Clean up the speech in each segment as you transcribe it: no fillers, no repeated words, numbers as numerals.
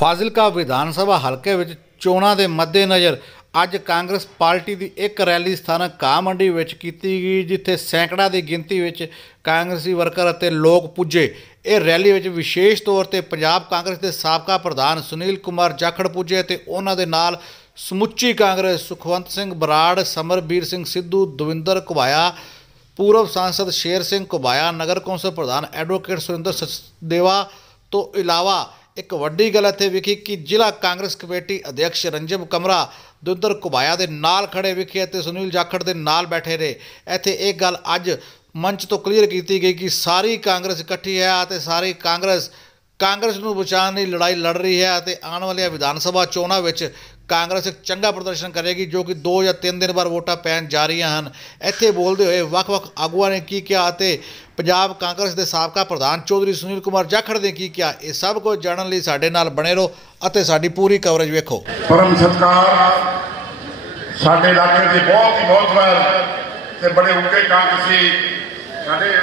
ਫਾਜ਼ਿਲਕਾ ਵਿਧਾਨ ਸਭਾ ਹਲਕੇ ਵਿੱਚ ਚੋਣਾਂ ਦੇ ਮੱਦੇਨਜ਼ਰ ਅੱਜ ਕਾਂਗਰਸ ਪਾਰਟੀ ਦੀ ਇੱਕ ਰੈਲੀ ਸਥਾਨਕ ਘਾਹ ਮੰਡੀ ਵਿੱਚ ਕੀਤੀ ਗਈ, ਜਿੱਥੇ ਸੈਂਕੜਾਂ ਦੀ ਗਿਣਤੀ ਵਿੱਚ ਕਾਂਗਰਸੀ ਵਰਕਰ ਅਤੇ ਲੋਕ ਪੁੱਜੇ। ਇਹ ਰੈਲੀ ਵਿੱਚ ਵਿਸ਼ੇਸ਼ ਤੌਰ ਤੇ ਪੰਜਾਬ ਕਾਂਗਰਸ ਦੇ ਸਾਬਕਾ ਪ੍ਰਧਾਨ ਸੁਨੀਲ ਕੁਮਾਰ ਜਾਖੜ ਪੁੱਜੇ ਅਤੇ ਉਹਨਾਂ ਦੇ ਨਾਲ ਸਮੁੱਚੀ ਕਾਂਗਰਸ ਸੁਖਵੰਤ ਸਿੰਘ ਬਰਾੜ, ਸਮਰਬੀਰ ਸਿੰਘ ਸਿੱਧੂ, ਦਵਿੰਦਰ ਘੁਬਾਇਆ, पूर्व सांसद शेर सिंह घुबाया, नगर कौंसल प्रधान एडवोकेट सुरिंदर सचदेवा तो इलावा एक वड्डी गल इत्थे विखी कि जिला कांग्रेस कमेटी अध्यक्ष रंजन कमरा दविंदर घुबाया दे नाल खड़े विखे ते सुनील जाखड़ दे नाल बैठे रहे। इत्थे एक गल अज मंच तो क्लीयर की गई कि सारी कांग्रेस इकट्ठी है ते सारी कांग्रेस नूं बचाउण लई लड़ाई लड़ रही है ते आने वाली विधान सभा चोणां विच कांग्रेस एक चंगा प्रदर्शन करेगी, जो कि 2 या 3 दिन बाद वोटां पैण जा रही हैं। इत्थे बोलते हुए ਵੱਖ-ਵੱਖ आगुआं ने की कहा ते पंजाब कांग्रेस के साबका प्रधान चौधरी सुनील कुमार जाखड़ ने की कहा। ये सब कुछ जानने लई साडे नाल बने रहो अते साडी पूरी कवरेज वेखो। परम सत्कार साडे इलाके दे बहुत बार ते बड़े उगे कांग्रेसी साडे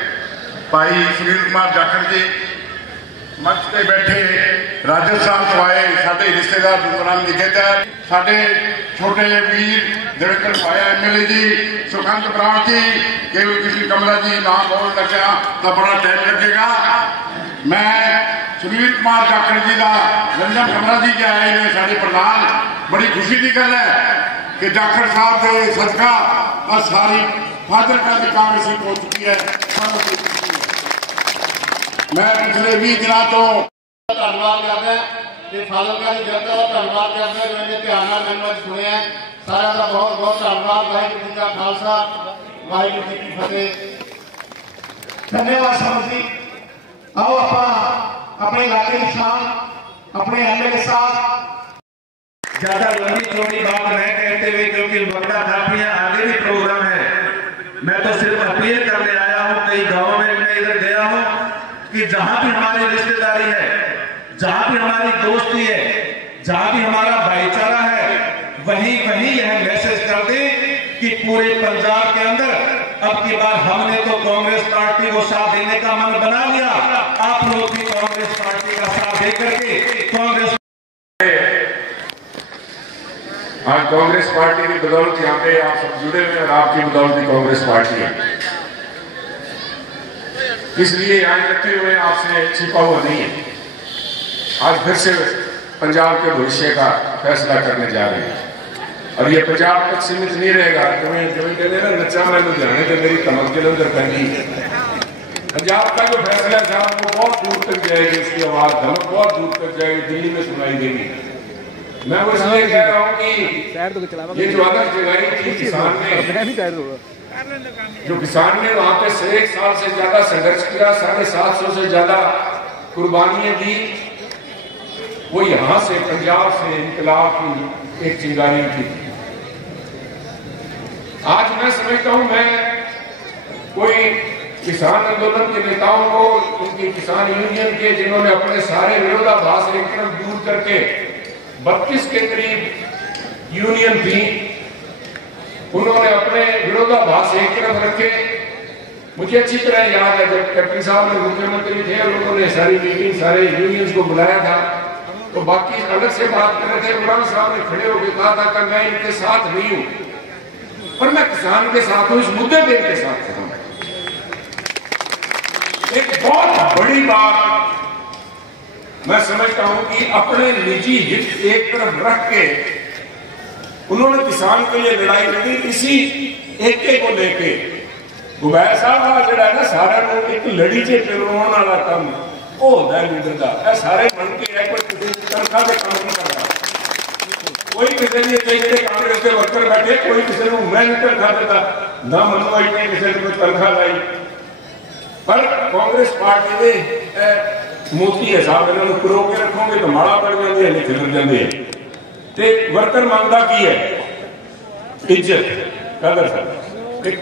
भाई सुनील कुमार जाखड़ जी मंच पे बैठे, राजस्थान तो आए साडे रिश्तेदार डूंगराम निकेतर, साडे छोटे वीर देवेंद्र घुबाया MLA जी, सुखवंत बराड़ जी, केवल कृष्ण कमला जी नाम बोल लगा तो बड़ा टाइम लगेगा। मैं सुनील कुमार जाखड़ जी का रंजन कमला जी के आए हैं साडे प्रधान, बड़ी खुशी की गल है कि जाखड़ साहब के सदका और सारी फाजिलका की कांग्रेसी पहुंच चुकी है। मैं पिछले 20 दिनों तो धन्यवाद करदा ते फाजिलका की जनता का धन्यवाद करदा जो इन्हें ध्यान नाल मैनूं सुनिया। सारा का बहुत बहुत धन्यवाद। वाहिगुरू जी का खालसा वाहिगुरू जी की फतेह। धन्यवाद साहब जी। आओ अपने इलाके की शान अपने MLA के साथ ज्यादा लंबी चौड़ी बात नहीं कहते हुए, क्योंकि बंदा काफी आगे भी प्रोग्राम है, मैं तो सिर्फ अपील करने आया हूँ। कई गाँव में मैं इधर गया हूँ कि जहां भी हमारी रिश्तेदारी है, जहां भी हमारी दोस्ती है, जहां भी हमारा भाईचारा है, वहीं यह मैसेज कर दे कि पूरे पंजाब के अंदर अब की बार हमने तो कांग्रेस पार्टी को साथ देने का मन बना लिया। आप लोग भी कांग्रेस पार्टी का साथ दे करके कांग्रेस आज कांग्रेस पार्टी की बदौलत यहाँ पे आप सब जुड़े हुए और आपकी बदौलत कांग्रेस पार्टी है, इसलिए आज रखते हुए आपसे छिपा हुआ नहीं है। आज फिर से पंजाब के भविष्य का फैसला करने जा रहे हैं और ये पंजाब तक सीमित नहीं रहेगा। कहते ना नचा मैं लुधियाने से मेरी कमर के अंदर पहनी। पंजाब का जो फैसला था वो बहुत दूर तक जाएगी, उसकी आवाज धमक बहुत दूर तक जाएगी, दिल्ली में सुनाई देगी। मैं वो इसलिए कह रहा हूँ कि ये जो अलग जगह थी किसान ने, जो किसान ने वहां पे 1 साल से ज्यादा संघर्ष किया, 750 से ज्यादा कुर्बानियां दी, वो यहां से पंजाब से इनकलाब की एक चिंगारी थी। आज मैं समझता हूं मैं कोई किसान आंदोलन के नेताओं को, उनकी किसान यूनियन के जिन्होंने अपने सारे विरोधाभास एक तरफ दूर करके 32 के करीब यूनियन थी, उन्होंने अपने विरोधाभास एक तरफ रखे। मुझे अच्छी तरह याद है जब कैप्टन साहब ने मुख्यमंत्री थे और उन्होंने सारी मीटिंग सारे यूनियंस को बुलाया था, तो बाकी अलग से बात कर रहे थे। इमरान साहब ने खड़े होकर कहा था कि मैं इनके साथ नहीं हूं, पर मैं किसान के साथ हूं, इस मुद्दे पे इनके साथ हूं। एक बहुत बड़ी बात मैं समझता हूं कि अपने निजी हित एक तरफ रख के उन्होंने किसान के लिए लड़ाई लड़ी। इसी एके को लेके घुबाया साहब का जड़ा ना सारा एक लड़ी च चलवाने वाला काम वो होता है लीडर का। सारे मन के है, कोई किसी तनख्वाह से काम नहीं करता, कोई किसी ने कई कांग्रेस के वर्कर बैठे, कोई किसी को मेहनत तनख्वाह देता ना, मनु इतने किसी ने तनख्वाह लाई। पर कांग्रेस पार्टी ने मोती हिसाब इन्होंने पुरो के रखोगे तो माड़ा पड़ जाती है, खिलर जाते हैं। ते वर्कर मांगता की है इज्जत, कदर।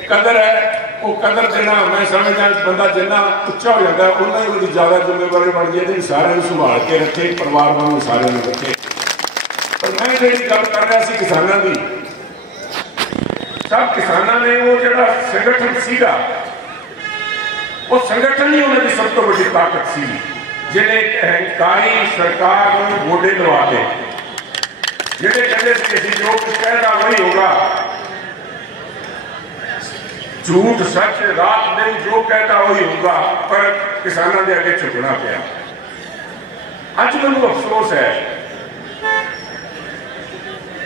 कदर है वो कदर देना। मैं समझदा बंदा जिन्ना उच्चा हो जाता है उन्ना ही बड़ी ज्यादा जिम्मेवारी बढ़ जाती है, सारे संभाल के रखे, परिवार वालों सारे रखे। पर मैं जी गल कर रहा सी किसानों की, सब किसानों ने वो जो संगठन सीगा, वो संगठन ही उन्होंने सब तो बड़ी ताकत सी। ਜਿਹੜੇ ਹੰਕਾਰੀ ਸਰਕਾਰ ਨੂੰ ਗੋਡੇ ਲਵਾ ਕੇ ਜਿਹੜੇ ਕਹਿੰਦੇ ਸੀ ਅਸੀਂ ਜੋ ਕੁਝ ਕਹਿਦਾ ਵਹੀ ਹੋਗਾ, ਝੂਠ ਸੱਚ ਰਾਤ ਦਿਨ ਜੋ कहता वही होगा, पर किसानों के अगे झुकना पिया। अज मैनू अफसोस है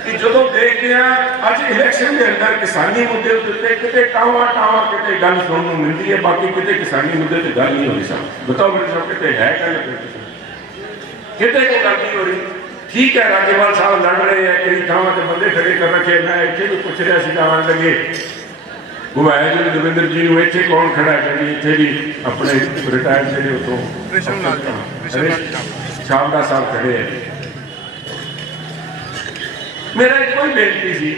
कि जो देखते हैं अज इलेक्शन के अंदर किसानी मुद्दे उत्ते किते टावा टावा किते गल सुनने मिलती है, बाकी किते किसानी मुद्दे ते गल नहीं हो रही। साहब बताओ मेरे साहब, किते है गल किते कोई गल नहीं हो रही। ठीक है, राज्यपाल साहब लड़ रहे हैं, कई थावां ते बंदे खड़े कर रखे। मैं इत्थे भी पूछ रहा सी आवन लगे घुमाया जी दविंदर जी को, इतने कौन खड़ा है जी, इतने भी अपने रिटायर्ड जो उतो शामदा साहब खड़े हैं। मेरा एक कोई बेनती सी,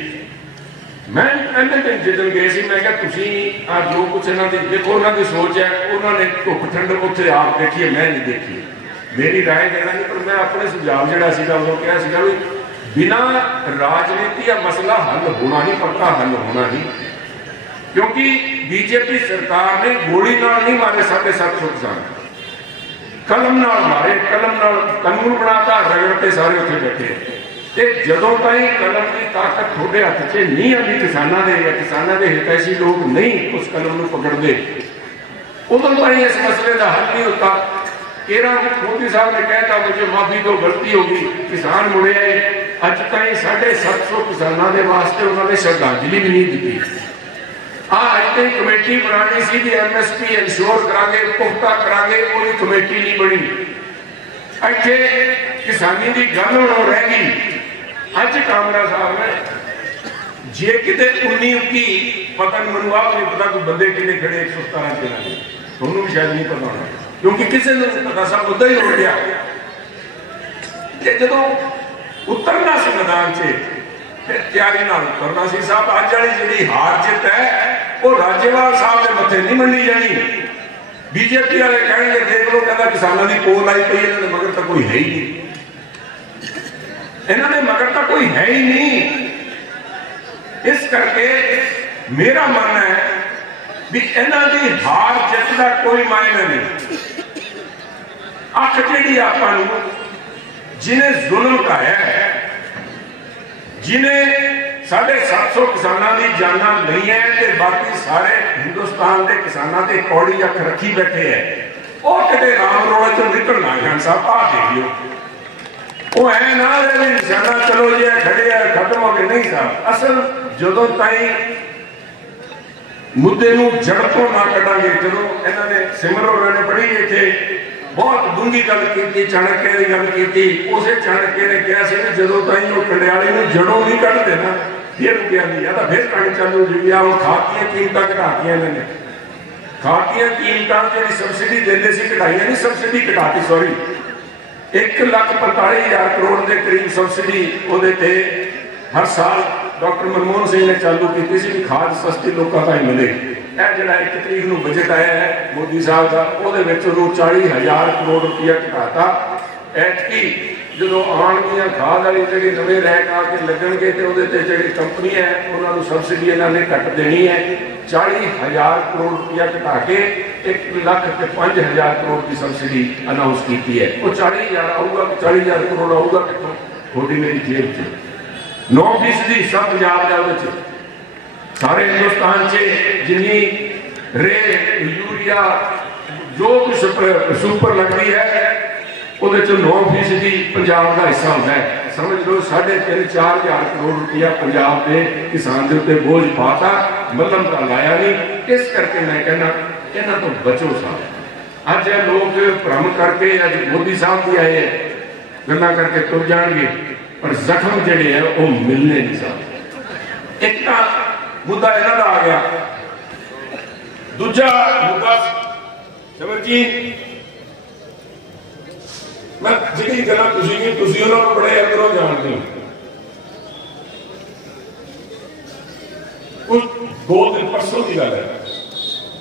मैं पहले दिन जिदन गए सी, मैं क्या तुसी आज जो कुछ इन्हों की देखो, उन्होंने सोच है, उन्होंने धुप ठंड उत्थे आप देखी है, मैं नहीं देखी। मेरी राय देना नहीं, पर मैं अपने सुझाव जोड़ा उन्होंने कहा भी बिना राजनीति या मसला हल होना नहीं, पक्का हल होना नहीं। क्योंकि बीजेपी सरकार ने गोली नाल नहीं मारे 750 किसान, कलम नाल मारे, कलम नाल कानून बनाता, रगड़ते सारे उत्थे बैठे। ते जदों ताईं कलम की ताकत थोड़े हथ च नहीं आती किसानों के या किसानों के हितैषी लोग नहीं उस कलम को पकड़ते, उदों ताईं इस मसले का हल नहीं होता। केरा मोदी साहब ने कहता मुझे माफी दो, गलती होगी, किसान मुड़े आए। अज ताईं 750 किसानों के वास्ते उन्होंने श्रद्धांजलि भी नहीं दी। अज तक कमेटी बनानी सी कि MSP इंश्योर करांगे, पुख्ता करांगे, कोई कमेटी नहीं बनी। इत्थे किसानी की गल हुण रह गई। अज कामरा साहब ने जे किते 19 पता नहीं, मैनूं आप नहीं पता कोई बंदे कितने खड़े 117 के लगे, तुहानूं भी शायद नहीं पता होना, क्योंकि किसी ने पता सब मुद्दा ही हो गया। जदों उतरना सी मैदान से तैयारी नाल उतरना सी। साहब अज वाली जी हार जित है वो राज्यपाल साहब के मत्थे नहीं मंडी जानी। बीजेपी वाले कहेंगे देख लो, कहता किसानों की पोल आई पई, इन्होंने मगर तो कोई है ही नहीं, इन्होंने मगर तो कोई है ही नहीं। इस करके मेरा मानना है भी इन्हों की हार जित का कोई मायना नहीं। अख जी आपां जिन्हें जुल्म ढाया है, जिन्हें 750 किसानों की जाना नहीं है, तो बाकी सारे हिंदुस्तान के किसानों से कौड़ी अख रखी बैठे है, और कितने राम रोड़े चो निकलना खान साहब आ देख लो। वो है ना निशाना चलो जी खड़े है खत्म हो गए, नहीं साहब। असल जदों ताई मुद्दे नूं जड़ तो ना कटांगे, जदों इन्होंने सिमर होरां ने बड़ी इत्थे बहुत डूंगी गल की, चाणक्य की गल की। उस चाणक्य ने कहा कि जदों ताई वो कंडियाली नूं जड़ों नहीं कढ़ देना, फिर क्या नहीं आता, फिर कण चालू जी आ खातियां कीमतां घटातियां इन्होंने। खातियां कीमतां जी सबसिडी देंदे सी घटाइयां नहीं, सबसिडी घटाती, सॉरी 1,45,000 करोड़ के करीब सबसिडी वो हर साल डॉक्टर मनमोहन सिंह ने चालू की सी कि खाद सस्ती लोगों का ही मिले। यह जो 1 तरीक को बजट आया है मोदी साहब का, वो 40,000 करोड़ रुपया घटाता। ऐतकी जो आनगियां खाद वाली जी नवे रैक आके लगनगे तो वो जी कंपनी है उन्होंने सबसिडी इन्होंने घट देनी है। 40,000 करोड़ रुपया घटा के 1,05,000 करोड़ की सबसिडी अनाउंस की है। वो 40,000 आऊगा, 40,000 करोड़ आऊगा कितों? थोड़ी मेरी जेब च 9% सब पंजाब का, सारे हिंदुस्तान से जिनी रेत यूरिया जो कुछ सुपर लगती है वो 9% पंजाब का हिस्सा होता है। समझ लो 3,500-4,000 करोड़ रुपया पंजाब के किसान के उत्ते बोझ पाता, मलम का लाया नहीं। इस करके मैं कहना इन्हों तो बचो साहब। अज लोग भ्रम करके अज मोदी साहब भी आए हैं, गल्लां करके तुर जाएंगे, पर जख्म जड़े है वो मिलने नहीं साहब। एक मुद्दा इन्हों का आ गया, दूजा मुद्दा समर जी मैं जी गल उन्होंने बड़े अंदरों जानते हो। कुछ 2 दिन परसों की गल है,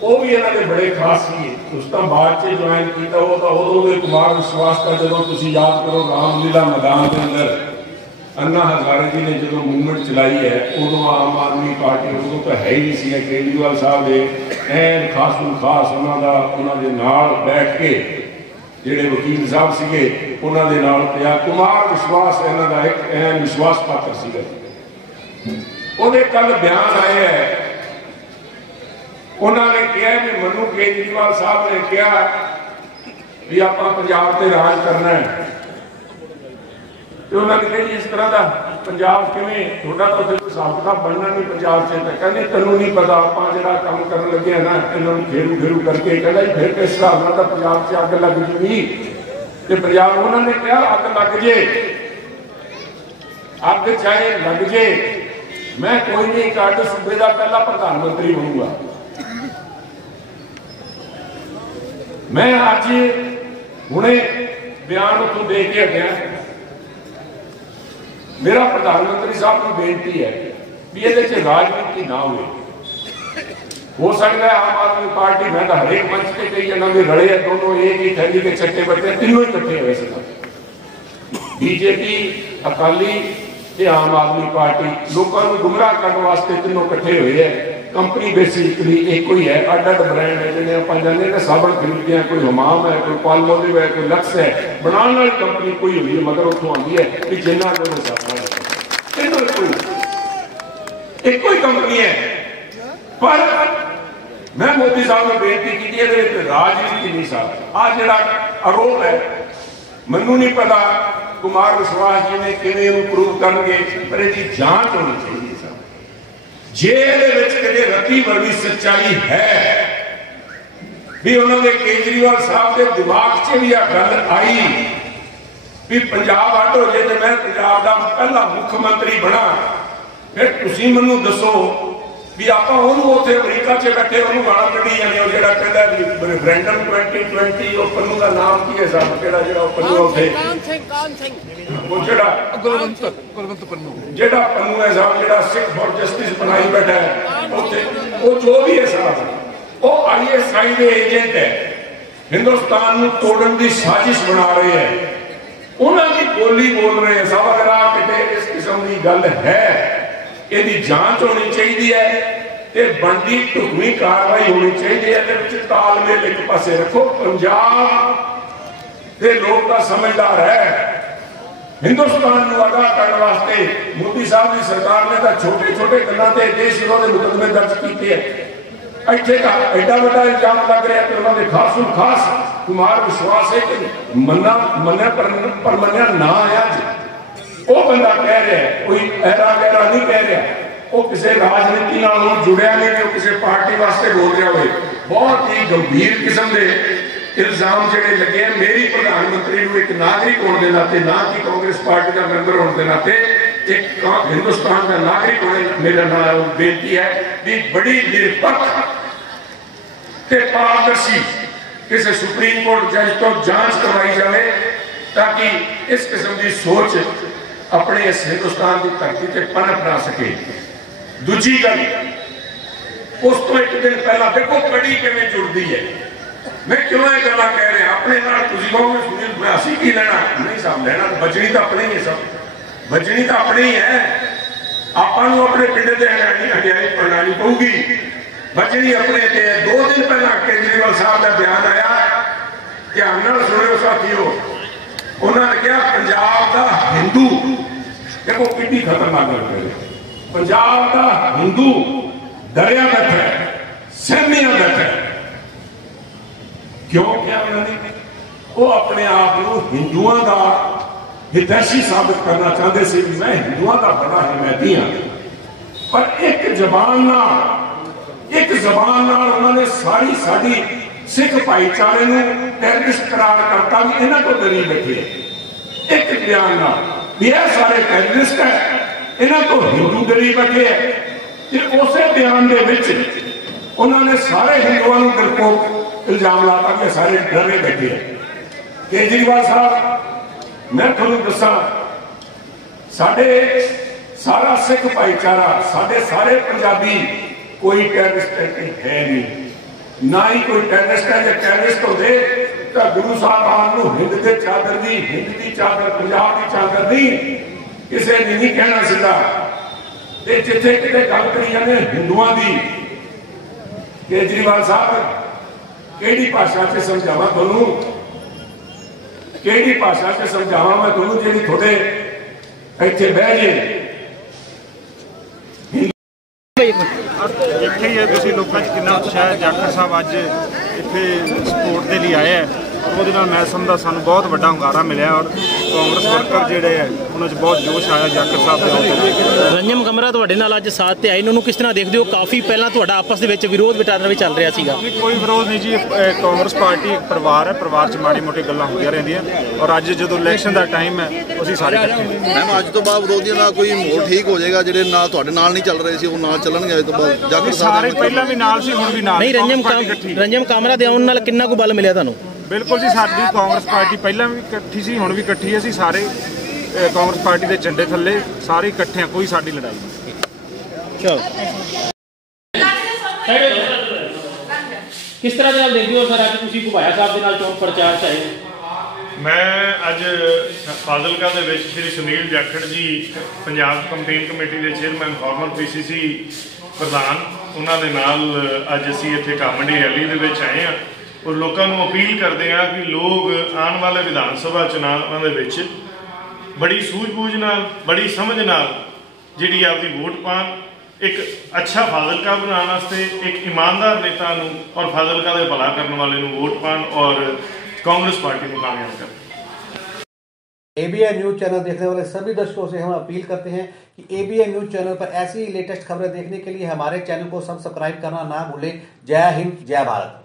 वो भी इन्होंने बड़े खास सी। उस तो बाद ज्वाइन किया वो तो उदों कुमार विश्वास का जो तुम याद करो रामलीला मैदान के अंदर अन्ना हजारे जी ने जो मूवमेंट चलाई है, उदों आम आदमी पार्टी उदों तो है ही नहीं सी। केजरीवाल साहब ने एन खास उन्होंने बैठ के ਜਿਹੜੇ ਵਕੀਲ ਸਾਹਿਬ ਸੀਗੇ ਉਹਨਾਂ ਦੇ ਨਾਲ ਪਿਆ। ਕੁਮਾਰ ਵਿਸ਼ਵਾਸ ਇਹਨਾਂ ਦਾ ਇੱਕ ਅਹਿਮ ਵਿਸ਼ਵਾਸ ਪਾਤਰ ਸੀਗਾ। ਉਹਦੇ ਕੱਲ ਬਿਆਨ ਆਏ ਹੈ, ਉਹਨਾਂ ਨੇ ਕਿਹਾ ਵੀ ਮੈਨੂੰ ਕੇਜਰੀਵਾਲ ਸਾਹਿਬ ਨੇ ਕਿਹਾ ਵੀ ਆਪਾਂ ਪੰਜਾਬ ਤੇ ਰਾਜ ਕਰਨਾ ਹੈ, ਤੇ ਉਹਨਾਂ ਨੇ ਕਿਹਾ ਜੀ ਇਸ ਤਰ੍ਹਾਂ ਦਾ ਪੰਜਾਬ ਕਿਵੇਂ, ਤੁਹਾਡਾ ਤਾਂ ਉੱਥੇ ਹਿਸਾਬ ਕਿਤਾਬ ਬਣਨਾ ਨਹੀਂ ਪੰਜਾਬ 'ਚ। ਤਾਂ ਕਹਿੰਦੇ ਤੈਨੂੰ ਨਹੀਂ ਪਤਾ, ਆਪਾਂ ਜਿਹੜਾ ਕੰਮ ਕਰਨ ਲੱਗੇ ਨਾ ਇਹਨਾਂ ਨੂੰ ਘੇਰੂ ਕਰਕੇ, ਕਹਿੰਦਾ ਜੀ ਫਿਰ ਕਿਸ ਹਿਸਾਬ ਨਾਲ ਤਾਂ ਪੰਜਾਬ 'ਚ ਅੱਗ ਲੱਗ ਜੂਗੀ। ਤੇ ਪੰਜਾਬ, ਉਹਨਾਂ ਨੇ ਕਿਹਾ ਅੱਗ ਲੱਗ ਜੇ, ਅੱਗ ਚਾਹੇ ਲੱਗ ਜੇ, ਮੈਂ ਕੋਈ ਨਹੀਂ ਕੱਢ ਸੂਬੇ ਦਾ ਪਹਿਲਾ ਪ੍ਰਧਾਨ ਮੰਤਰੀ ਬਣੂੰਗਾ। ਮੈਂ ਅੱਜ ਹੁਣੇ ਬਿਆਨ ਉੱਥੋਂ ਦੇ ਕੇ ਹਟਿਆ। मेरा प्रधानमंत्री साहब की बेनती है भी ये राजनीति ना हो सकता है आम आदमी पार्टी, मैं तो हरेक मंच के कही जाना भी रले दोनों एक ही थैली के चट्टे बट्टे तीनों ही इकट्ठे हुए थे। बीजेपी, अकाली ते आम आदमी पार्टी लोगों को गुमराह करने वास्ते तीनों इकट्ठे हुए है। कंपनी बेसिकली एक ही है, अड अड ब्रांड है जिन्हें आप जाने साबन खरीदते हैं, कोई हमाम है, कोई पालमोलिव है, कोई लक्स है, बनाने वाली कंपनी कोई हुई है, मगर उतों आती है कि जिन्ना को एक कोई कंपनी है। पर मैं मोदी साहब ने बेनती की राजनीति नहीं साहब आ जड़ा आरोप है, मैनू नहीं पता कुमार विश्वास जी ने किवें प्रूव करनगे, पर इसकी जांच होनी चाहिए। जे कदे रती वर्गी सच्चाई है भी उन्होंने केजरीवाल साहब के दिमाग से भी आ गल आई भी पंजाब अड हो जाए तो मैं पंजाब का पहला मुख्यमंत्री बना, फिर तुसीं मैनूं दसो भी आपां ओनूं उत्थे अमरीका च बैठे ओनूं गाल कढी जाने, वो जिहड़ा कहंदा रेफरेंडम 2020 वो पन्नू का नाम की है साहब, किहड़ा जिहड़ा पन्नू उत्थे वो जिहड़ा कुलवंत पन्नू जिहड़ा पन्नू है साहब, जिहड़ा सिख फॉर जस्टिस बनाई बैठा है उत्थे, वो जो भी है साहब वो ISI के एजेंट है, हिंदुस्तान नूं तोड़न की साजिश बना रहे हैं, उन्होंने बोली बोल रहे हैं साहब। अगर आप किते इस किस्म की गल है, इसकी जांच होनी चाहिए है, बनती ढुकवीं कार्रवाई होनी चाहिए है। तालमेल एक पासे रखो, पंजाब के लोग तो समझदार है, हिंदुस्तान को आगाह करने वास्ते मोदी साहब की सरकार ने तो छोटे छोटे गलों से देश विरोधी मुकदमे दर्ज किए हैं। इतने का एडा बड़ा इल्जाम लग रहा है कि उन्होंने खासों खास कुमार विश्वास है कि मन्ना मन्या पर मन्या ना आया जी, वो बंदा कह रहा है, कोई ऐरा गहरा नहीं कह रहा, वो किसी राजनीति नाल जुड़िया नहीं, वो किसी पार्टी वास्ते बोल रहा हो। बहुत ही गंभीर किस्म के इल्जाम जिहड़े लगे हैं। मेरी प्रधानमंत्री को एक नागरिक होने के नाते, ना कि कांग्रेस पार्टी का मैंबर होने के नाते, एक हिंदुस्तान का नागरिक होने मेरा नाम बेनती है कि बड़ी निरपक्ष ते पारदर्शी किसी सुप्रीम कोर्ट जज तो जांच करवाई जाए, ताकि इस किस्म की सोच अपने इस हिंदुस्तान की धरती से पनप ना सके। दूजी गल, उस तो एक दिन पहला देखो कड़ी किवें जुड़ती है। मैं क्यों ये गल्लां कह रहा, अपने नाल तुसीं कहोगे सुनील मैं असीं की लेना, नहीं साहब लेना बचनी तो अपनी ही, सब बचनी तो अपनी ही है। आपां नूं अपने पिंड ते हटियाई प्रणाली पऊगी, बचनी अपने ते। 2 दिन पहला केजरीवाल साहब का बयान आया, ध्यान नाल सुनियो साथियों, उन्होंने कहा पंजाब का हिंदू, देखो कितनी खतरनाक गल है, पंजाब का हिंदू डरिया बैठा है, सहमिया बैठा है। क्यों क्या उन्होंने, वो अपने आप को हिंदुओं का हितैषी साबित करना चाहते थे, मैं हिंदुओं का बड़ा हिमैती हाँ, पर एक जबान उन्होंने सारी साड़ी सिख भाईचारे टेररिस्ट करार करता भी इन्हों को डरी बैठे है। एक बयान भी यह सारे टेररिस्ट है, इन्हों को हिंदू डरी बैठे है। उस बयान के उन्होंने सारे हिंदुओं को डरपोक इल्जाम लाता कि सारे डरे बैठे है। केजरीवाल साहब मैं थोड़ा दसा, साडे सारा सिख भाईचारा, साडे सारे पंजाबी कोई टेररिस्ट है नहीं, ना ही कोई टेररिस्ट है। जो टेररिस्ट होते तो गुरु साहब हिंद के चादर दी, हिंद की चादर, पंजाब की चादर दी किसी ने नहीं कहना सीधा। जिथे किते गल करी जाने हिंदुओं की, केजरीवाल साहब केड़ी भाषा से समझावा तुहानूं ਕਿਹੜੀ ਭਾਸ਼ਾ 'ਚ ਸਮਝਾਵਾਂ ਮੈਂ ਤੁਹਾਨੂੰ ਜਿਹੜੀ ਤੁਹਾਡੇ ਇੱਥੇ ਬਹਿ ਜੇ। ਇੱਥੇ ਹੀ ਹੈ ਤੁਸੀਂ ਲੋਕਾਂ 'ਚ ਕਿੰਨਾ ਉਤਸ਼ਾਹ। ਜਾਖੜ ਸਾਹਿਬ ਅੱਜ ਇੱਥੇ ਸਪੋਰਟ ਦੇ ਲਈ ਆਏ ਹੈ ਔਰ ਉਹਦੇ ਨਾਲ ਮੈਂ ਸਮਝਦਾ ਸਾਨੂੰ ਬਹੁਤ ਵੱਡਾ ਹੁੰਗਾਰਾ ਮਿਲਿਆ ਔਰ ਕਾਂਗਰਸ ਵਰਕਰ ਜਿਹੜੇ ਹੈ ਉਹਨਾਂ 'ਚ ਬਹੁਤ ਜੋਸ਼ ਆਇਆ ਜਾਖੜ ਸਾਹਿਬ ਦੇ ਆਉਣ। ਰੰਜਮ ਕਮਰਾ ਤੁਹਾਡੇ ਨਾਲ ਅੱਜ ਸਾਥ ਤੇ ਆਏ, ਇਹਨਾਂ ਨੂੰ ਕਿਸ ਤਰ੍ਹਾਂ ਦੇਖਦੇ ਹੋ? ਕਾਫੀ ਪਹਿਲਾਂ ਤੁਹਾਡਾ ਆਪਸ ਦੇ ਵਿੱਚ ਵਿਰੋਧ ਵਿਟਾਰਾ ਵੀ ਚੱਲ ਰਿਹਾ ਸੀਗਾ। ਕੋਈ ਵਿਰੋਧ ਨਹੀਂ ਜੀ, ਕਾਂਗਰਸ ਪਾਰਟੀ ਇੱਕ ਪਰਿਵਾਰ ਹੈ, ਪਰਿਵਾਰ 'ਚ ਮਾੜੀ ਮੋਟੀ ਗੱਲਾਂ ਹੁੰਦੀਆਂ ਰਹਿੰਦੀਆਂ ਔਰ ਅੱਜ ਜਦੋਂ ਇਲੈਕਸ਼ਨ ਦਾ ਟਾਈਮ ਹੈ ਅਸੀਂ ਸਾਰੇ ਇਕੱਠੇ ਹਾਂ। ਮੈਮ ਅੱਜ ਤੋਂ ਬਾਅਦ ਵਿਰੋਧੀਆਂ ਦਾ ਕੋਈ ਮੋੜ ਠੀਕ ਹੋ ਜਾਏਗਾ, ਜਿਹੜੇ ਨਾਲ ਤੁਹਾਡੇ ਨਾਲ ਨਹੀਂ ਚੱਲ ਰਹੇ ਸੀ ਉਹ ਨਾਲ ਚੱਲਣਗੇ ਅੱਜ ਤੋਂ ਬਾਅਦ? ਜਾਖੜ ਸਾਰੇ ਪਹਿਲਾਂ ਵੀ ਨਾਲ ਸੀ, ਹੁਣ ਵੀ ਨਾਲ। ਨਹੀਂ, ਰੰਜਮ ਕਾਮਰਾ ਦੇ ਆਉਣ ਨਾਲ ਕਿੰਨਾ ਕੁ ਬਲ ਮਿਲਿਆ ਤੁਹਾਨੂੰ? ਬਿਲਕੁਲ ਜੀ, ਸਾਡੀ ਕਾਂਗਰਸ ਪਾਰਟੀ ਪਹਿਲਾਂ ਵੀ ਇਕੱਠੀ ਸੀ, ਹੁਣ ਵੀ ਇਕੱਠੀ ਹੈ। ਅਸੀਂ ਸਾਰੇ ਕਾਂਗਰਸ ਪਾਰਟੀ ਦੇ ਝੰਡੇ ਥੱਲੇ ਸਾਰੇ ਇਕੱਠੇ ਹਾਂ, ਕੋਈ ਸਾਡੀ ਲੜਾਈ ਨਹੀਂ। ਚਲੋ, ਕਿਸ ਤਰ੍ਹਾਂ ਦੇ ਨਾਲ ਦੇਖਦੇ ਹੋ ਸਰ ਅੱਜ ਤੁਸੀਂ ਘੁਬਾਇਆ ਸਾਹਿਬ ਦੇ ਨਾਲ ਚੋਣ ਪ੍ਰਚਾਰ 'ਚ ਆਏ? ਮੈਂ ਅੱਜ ਫਾਜ਼ਿਲਕਾ ਦੇ ਵਿੱਚ ਸ਼੍ਰੀ ਸੁਨੀਲ ਜਾਖੜ ਜੀ ਪੰਜਾਬ ਕੰਪੇਨ ਕਮੇਟੀ ਦੇ ਚੇਅਰਮੈਨ, ਫਾਰਮਰ PCC ਪ੍ਰਧਾਨ, ਉਹਨਾਂ ਦੇ ਨਾਲ ਅੱਜ ਅਸੀਂ ਇੱਥੇ ਕਾਮੰਡੀ ਰੈਲੀ ਦੇ ਵਿੱਚ ਆਏ ਹਾਂ ਔਰ ਲੋਕਾਂ ਨੂੰ ਅਪੀਲ ਕਰਦੇ ਹਾਂ ਕਿ ਲੋਕ ਆਉਣ ਵਾਲੇ ਵਿਧਾਨ ਸਭਾ ਚੁਣਾਵਾਂ ਦੇ ਵਿੱਚ ਬੜੀ ਸੂਝ-ਬੂਝ ਨਾਲ, ਬੜੀ ਸਮਝ ਨਾਲ ਜਿਹੜੀ ਆਪਦੀ ਵੋਟ ਪਾਉਣ। ਇੱਕ ਅੱਛਾ ਫਾਜ਼ਿਲਕਾ ਬਣਾਉਣ ਵਾਸਤੇ ਇੱਕ ਇਮਾਨਦਾਰ नेता ਨੂੰ और ਫਾਜ਼ਿਲਕਾ ਦੇ ਭਲਾ ਕਰਨ ਵਾਲੇ ਨੂੰ वोट पान और कांग्रेस पार्टी को कामयाब करें। ABI न्यूज चैनल देखने वाले सभी दर्शकों से हम अपील करते हैं कि ABI न्यूज चैनल पर ऐसी लेटेस्ट खबरें देखने के लिए हमारे चैनल को सब्सक्राइब करना ना भूलें। जय हिंद, जय भारत।